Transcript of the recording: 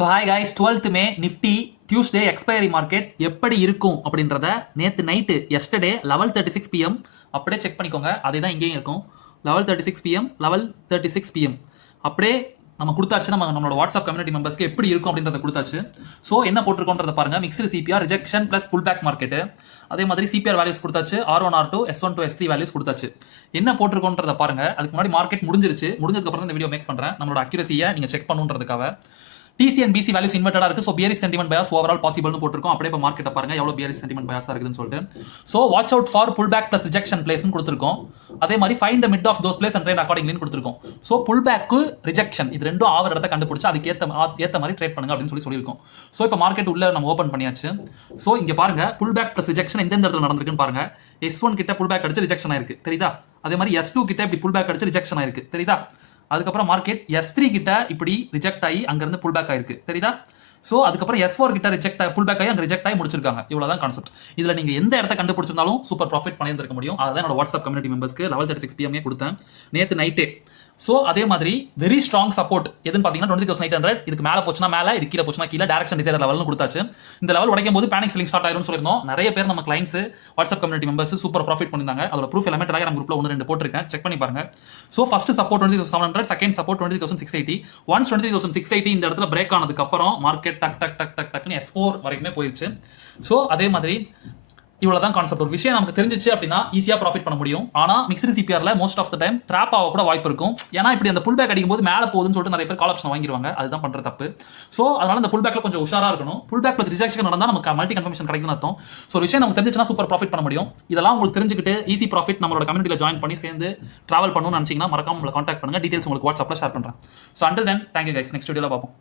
So hi guys, 12th மே Nifty Tuesday expiry market எப்படி இருக்கும் அப்படின்றத நேற்று நைட்டு எஸ்டர்டே 11:36 PM அப்படியே செக் பண்ணிக்கோங்க. அதே தான் இங்கேயும் இருக்கும். 11:36 PM 11:36 PM அப்படியே நம்ம கொடுத்தாச்சு. நம்மளோட வாட்ஸ்அப் கம்யூனிட்டி மெம்பர்ஸ்க்கு எப்படி இருக்கும் அப்படின்றத கொடுத்தாச்சு. ஸோ என்ன போட்டிருக்கோன்றத பாருங்க. Mixed CPR, rejection plus pull back market. அதே மாதிரி சிபிஆர் வேல்யூஸ் கொடுத்தாச்சு, R1 R2 S1 to S3 values கொடுத்தாச்சு. என்ன போட்டிருக்கோன்றத பாருங்க. அதுக்கு முன்னாடி மார்க்கெட் முடிஞ்சிருச்சு. முடிஞ்சதுக்கு அப்புறம் இந்த வீடியோ மேக் பண்றேன். நம்மளோட அக்யூரசியை நீங்க செக் பண்ணுன்றதுக்காக. TC and BC வேல்யூஸ் இன்வெர்ட்டடா இருக்கு. So bearish sentiment bias overall possible னு போட்டுருக்கோம். அப்படியே இப்ப மார்க்கெட்ட பாருங்க எவ்வளவு bearish sentiment bias இருக்குதுன்னு சொல்லிட்டு. So watch out for pullback plus rejection place னு கொடுத்திருக்கோம். அதே மாதிரி find the mid of those place and trade accordingly னு கொடுத்திருக்கோம். சோ pullback க்கு rejection இது ரெண்டும் ஆவற இடத்தை கண்டுபிடிச்சு அதுக்கு ஏத்த மாதிரி ட்ரேட் பண்ணுங்க அப்படின்னு சொல்லியிருக்கோம். சோ இப்ப மார்க்கெட் உள்ள நம்ம ஓபன் பண்ணியாச்சு. சோ இங்க பாருங்க pullback plus rejection எந்த இடத்துல நடந்திருக்குன்னு பாருங்க. S1 கிட்ட pullback அடிச்சு ரிஜெக்ஷன் ஆயிருக்கு, தெரியுதா? அதே மாதிரி S2 கிட்ட இப்படி pullback அடிச்சு ரிஜெக்ஷன் ஆயிருக்கு, தெரியுதா? அதுக்கப்புறம் மார்க்கெட் S3 கிட்ட இப்படி ரிஜெக்ட் ஆகி அங்கிருந்து புல் பேக் ஆயிருக்கு, தெரியுதா? சோ அதுக்கப்புறம் S4 கிட்ட புல் பேக் ஆகி அங்க ரிஜெக்ட் ஆகி முடிச்சிருக்காங்க. இவ்வளவுதான் கான்செப்ட். இதுல நீங்க எந்த இடத்த கண்டுபிடிச்சிருந்தாலும் சூப்பர் ப்ராஃபிட் பண்ணியிருந்திருக்க முடியும். அதான் என்னோட வாட்ஸ்அப் கம்யூனிட்டி மெம்பர்ஸ்க்கு 11:36 PM கொடுத்தேன் நேத்து நைட்டே. சோ அதே மாதிரி வெரி ஸ்ட்ராங் சப்போர்ட் எதுன்னு பாத்தீங்கன்னா 23,800. இதுக்கு மேல போச்சுனா மேல, இது கீழ போச்சுனா கீழ, டைரக்ஷன் டிசைர் லெவல்னு கொடுத்தாச்சு. இந்த லெவல் உடைக்கும் போது பேனிக் செல்லிங் ஸ்டார்ட் ஆயிரும்னு சொல்லிருந்தோம். நிறைய பேர் நம்ம clients WhatsApp community members super profit பண்ணிருந்தாங்க. அதோட ப்ரூஃப் எல்லாமே டெலிகிராம் குரூப்ல 1-2 போட்டுருக்கேன், செக் பண்ணி பாருங்க. So first support 23,700, second support 23,680. Once 23,680 இந்த இடத்துல பிரேக் ஆனதுக்கு அப்புறம் மார்க்கெட் டக் டக் டக் டக் டக்னு S4 வரைக்குமே போயிருச்சு. சோ அதே மாதிரி இவ்வளவுதான் கான்செப்ட். ஒரு விஷயம் நமக்கு தெரிஞ்சிச்சு அப்படின்னா ஈஸியா ப்ராஃபிட் பண்ண முடியும். ஆனா மிக்ஸ்டு சிபிஆர்ல most of the time drop ஆக கூட வாய்ப்பு இருக்கும். ஏன்னா இப்படி அந்த புல் பேக் அடிக்கும் போது மேல போகுதுன்னு சொல்லிட்டு நிறைய பேர் கால் ஆப்ஷன் வாங்கிடுவாங்க. அதுதான் பண்ற தப்பு. சோ அதனால இந்த புல் பேக்ல கொஞ்சம் உஷாரா இருக்கணும். புல் பேக் பிளஸ் ரிஜெக்ஷன் நடந்தா நமக்கு மல்டி கன்ஃபர்மேஷன் கிடைக்கும்னு அர்த்தம். சோ ஒரு விஷயம் நமக்கு தெரிஞ்சிச்சுனா சூப்பர் ப்ராஃபிட் பண்ண முடியும். இதெல்லாம் உங்களுக்கு தெரிஞ்சுக்கிட்டு ஈஸி ப்ராஃபிட் நம்மளோட கம்யூனிட்டில ஜாயின் பண்ணி சேர்ந்து டிராவல் பண்ணணும்னு நினைச்சீங்கன்னா மறக்காம உங்களை கான்டாக்ட் பண்ணுங்க. டீடைல்ஸ் உங்களுக்கு வாட்ஸ்அப்ல ஷேர் பண்றேன். So until then, thank you guys. Next வீடியோல பார்ப்போம்.